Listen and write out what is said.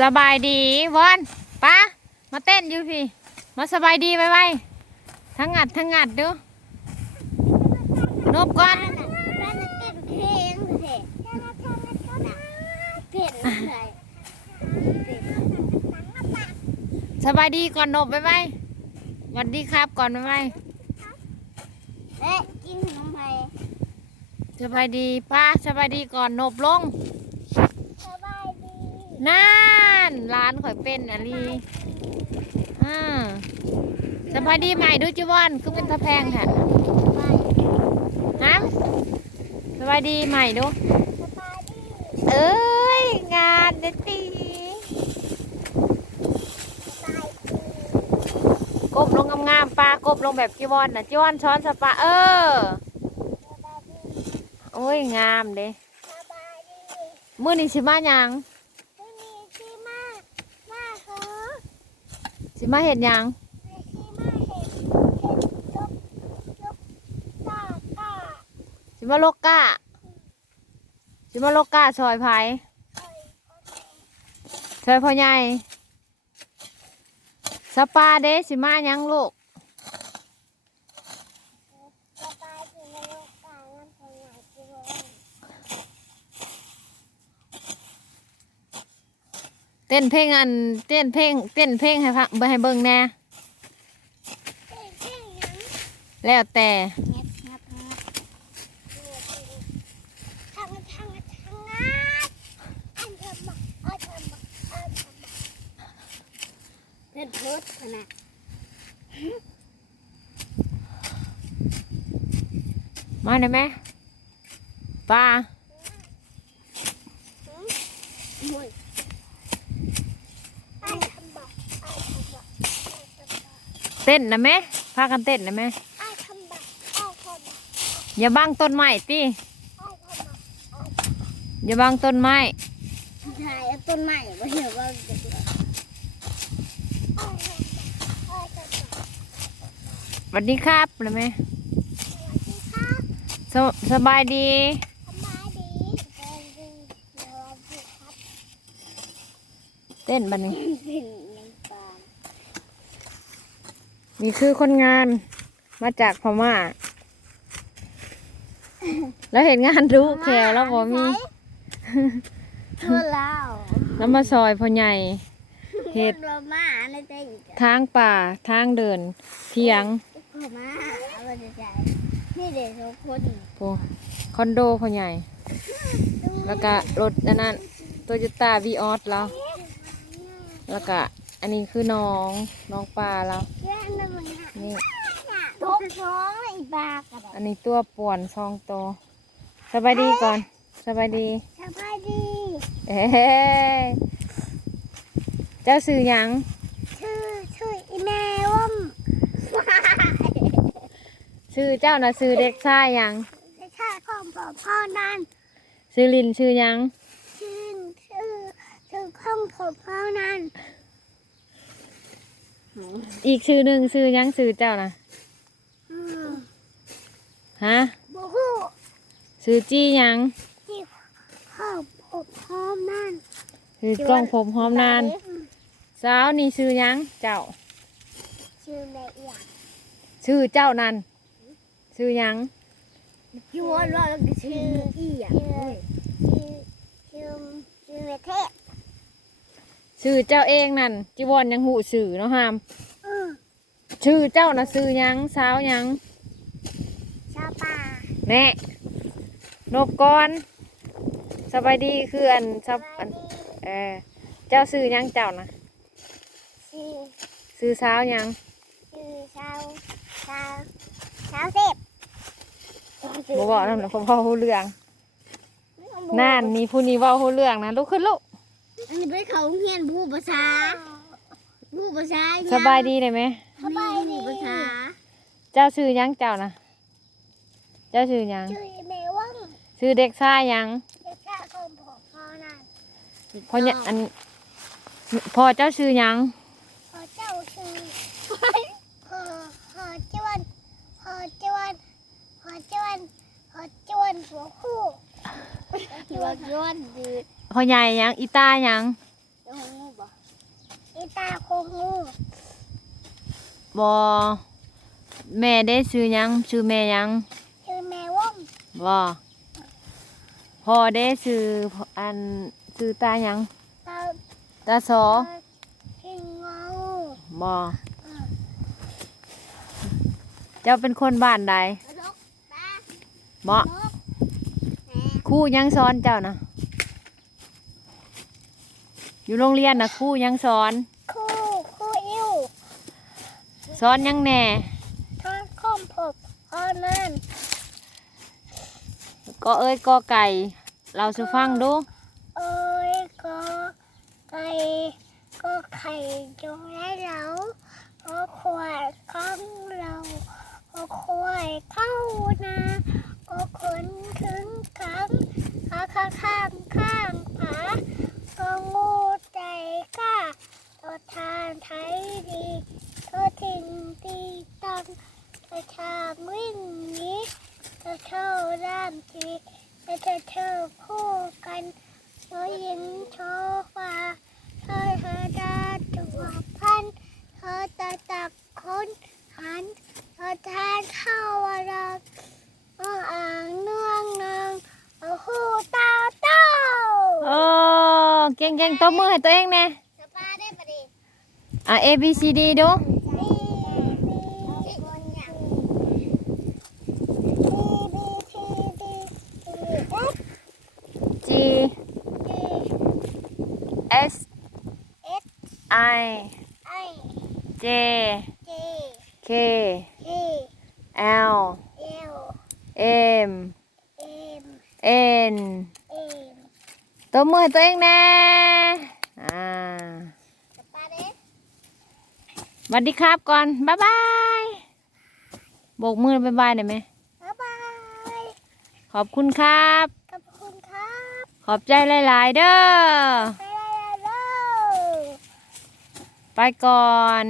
สบายดีวอนป้ามาเต้นอยู่พี่มาสบายดีไว้ทั้งงัดดูนบก่อนสบายดีก่อนนบไว้สวัสดีครับก่อนไว้กินขนมไทยสบายดีป้าสบายดีก่อนนบลงสบายดีนั่นร้านข่อยเป็นอะไรสบายดีใหม่ดูจิวอนคือเป็นตะแพงค่ะฮะสบายดีใหม่ดูสบายดีเอ้ยงานเด็ดตีกบลงงามๆปลากบลงแบบจิวอนนะจิวอนช้อนสปาโอ้ยงามเด้มื้อนี้สิมาหยังสิมาเห็ดหยังสิมาโลกก้าสิมาโลกก้าซอยไผ่ซอยพ่อใหญ่สปาเด้สิมาหยังลูกเต้นเพลงให้ฟังให้เบิ่งแน่แล้วแต่เป็นพุทธนะมาได้ไหมป้าเต้นนะแม่พากันเต้นนะแม่อย่าบังต้นไม้ติอย่าบังต้นไม้ใช่ต้นไม้ก็เห็นว่าสวัสดีครับเลยไหมสบายดีเต้นบันนี้นี่คือคนงานมาจากพม่าแล้วเห็นงานรู้แขวแล้วบอกมีทั่วลาวแล้วมาซอยพ่อใหญ่เห็ดทางป่าทางเดินเทียงนี่เด็กทุกคนคอนโดพ่อใหญ่แล้วก็รถนั้นโตโยต้าวีออสแล้วแล้วก็อันนี้คือน้องปลาแล้วนี่ทุกท้องอีบากอันนี้ตัวป่วนซองโตสบายดีก่อนสบายดีสบายดีเจ้าซื้อยังชื่ออีแมวซื้อเจ้านะซื้อเด็กซ่ายังเด็กซ่าของพ่อนั่นซื้อลินซื้อยังชื่อของพ่อนั่นอีกชื่อหนึ่งซื้อยังซื้อเจ้านะฮะซื้อจี้ยังพ่อนั่นซื้อกล้องผมหอมนานสาวนี่ซื้อยังเจ้าชื่อแม่เอียชื่อเจ้านั่นชื่อยังชื่อว่าชื่อเอียชื่อแม่เทพชื่อเจ้าเองนั่นจีวรยังหูสื่อเนาะฮามชื่อเจ้าน่ะชื่อยังสาวยังชาวป่าแน่นบกรสบายดีคืออันซับอันเจ้าชื่อยังเจ้านะชื่อสาวยังชื่อชาวเทพบอกนั่นแหละพ่อหูเรื่องนั่นนี่ผู้นี้ว่าหูเรื่องนะลูกขึ้นลูกอันนี้ไปเขาเรียนผู้ภาษาสบายดีเลยไหมสบายดีภาษาเจ้าชื่อยังเจ้านะเจ้าชื่อยังชื่อเมวังชื่อเด็กชายยังเด็กชายของพ่อนั่นพ่อเนี่ยอันพ่อเจ้าชื่อยังพ่อเจ้าชื่อพ่อจวนหัวคู่หัวจวนพ่อใหญ่ยังอีตายัง อีตาโคงู บอแม่ได้ซื้อหยังซื้อแม่หยัง ชื่อแม่ว่อง บอพ่อได้ซื้ออันซื้อตาหยัง ตา ตาสอ พิงเงา บอเจ้าเป็นคนบ้านใด ลกตา เหมาะ ลกแห ครูยังสอนเจ้านะอยู่โรงเรียนนะครูยังสอน คู่อิ้ว สอนหยังแหน่ ทอดข้อมผบพอนั่น ก็เอ้ยก็ไก่เราสุฟังดู เอ้ยก็ไก่ก็ไข่จงให้เราก็ขวดข้องเราก็ควายเข้านาก็ขนถึงขังข้างผาก็งูใจกล้าตัวทานไทยดีตัวทิ้งตีตังตัวชามวิ่งหนีตัวเท่าร่ามจีตัวเธอคู่กันตัวยิงโชฟ้าเธอดาตัวพันเธอตะตักคนหันเธอทานเข้าวราอ่างเนื่องนางหูตาเต้า เออเก่งๆตบมือให้ตัวเองแน่ สปาได้ปะดิ อ่ะ A B C D ดู G S I J K L M N ตบมือให้ตัวเองแน่อ่าสวัสดีครับก่อน บ๊ายบายโบกมือบ๊ายบายหน่อยไหม ขอบคุณครับ ขอบคุณครับ ขอบใจหลาย ๆ เด้อ ไปเลย ไปก่อน